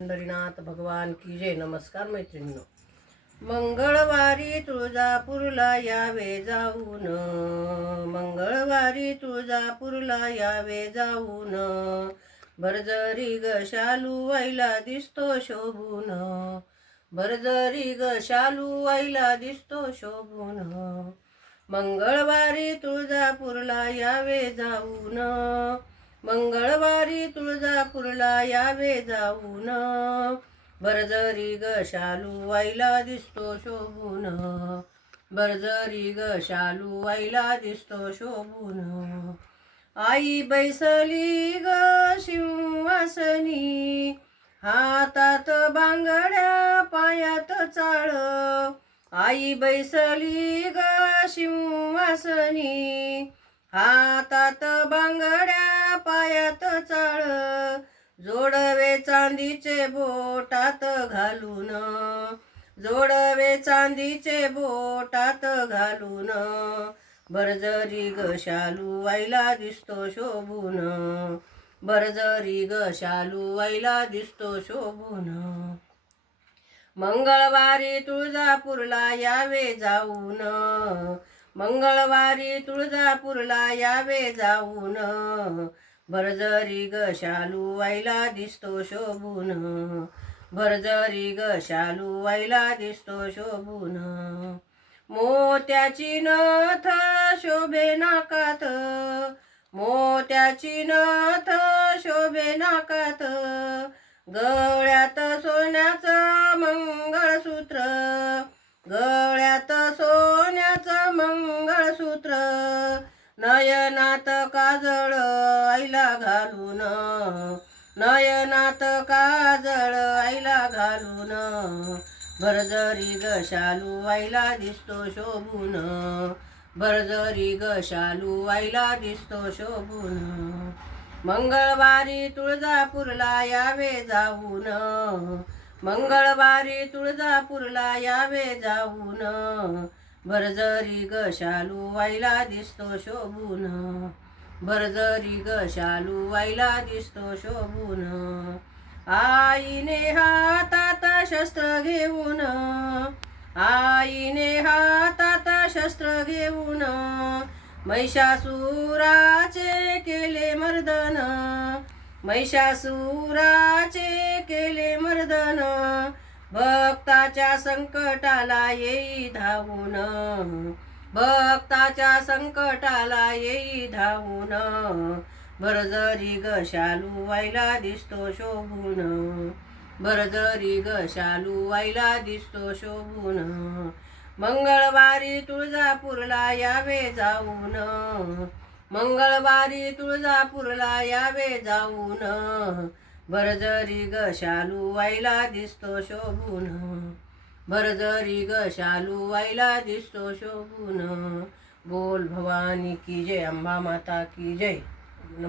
पंढरीनाथ भगवान की जय. नमस्कार मैत्रिणींनो. मंगळवारी तुळजापूरला यावे जाऊन, मंगळवारी तुळजापूरला यावे जाऊन, भरजरी ग शालू आईला दिसतो शोभून, भरजरी ग शालू आईला दिसतो शोभून, मंगळवारी तुळजापूरला यावे जाऊन, मंगळवारी तुळजापूरला यावे जाऊन, भरजरी ग शालू आईला दिसतो शोभून, भरजरी ग शालू आईला दिसतो शोभून, आई बैसली ग सिंहासनी, हातात बांगड्या पायात चाळ, आई बैसली ग सिंहासनी, हातात बांगड्या पायात चाळ, जोडवे चांदीचे बोटात घालून, जोडवे चांदीचे बोटात घालून, भरजरी ग शालू आईला दिसतो शोभून, भरजरी ग शालू आईला दिसतो शोभून, मंगळवारी तुळजापूरला यावे जाऊन, मंगळवारी तुळजापूरला यावे जाऊन, भरजरी ग शालू आईला दिसतो शोभून, भरजरी ग शालू आईला दिसतो शोभून, मोत्याची नथ शोभे नाकात, मोत्याची नथ शोभे नाकात, गळ्यात सोन्याचं मंगळसूत्र, गळ्यात सोन्याचं मंगळसूत्र, नयनात काजळ आईला घालून, नयनात काजळ आईला घालून, भरजरी ग शालू आईला दिसतो शोभून, भरजरी ग शालू आईला दिसतो शोभून, मंगळवारी तुळजापूरला यावे जाऊन, मंगळवारी तुळजापूरला यावे जाऊन, भरजरी ग शालू आईला दिसतो शोभून, भरजरी ग शालू आईला दिसतो शोभून, आईने हातात शस्त्र घेऊन, आईने हातात शस्त्र घेऊन, महिषासुराचे केले मर्दन, महिषासुराचे केले मर्दन, भक्ताच्या संकटाला येई धावून, भक्ताच्या संकटाला येई धावून, भरजरी ग शालू आईला दिसतो शोभून, भरजरी ग शालू आईला दिसतो शोभून, मंगळवारी तुळजापूरला यावे जाऊन, मंगळवारी तुळजापूरला यावे जाऊन, भरजरी ग शालू आईला दिसतो शोभून, भरजरी ग शालू आईला दिसतो शोभून. बोल भवानी की जय. अंबा माता की जय. नमस्कार.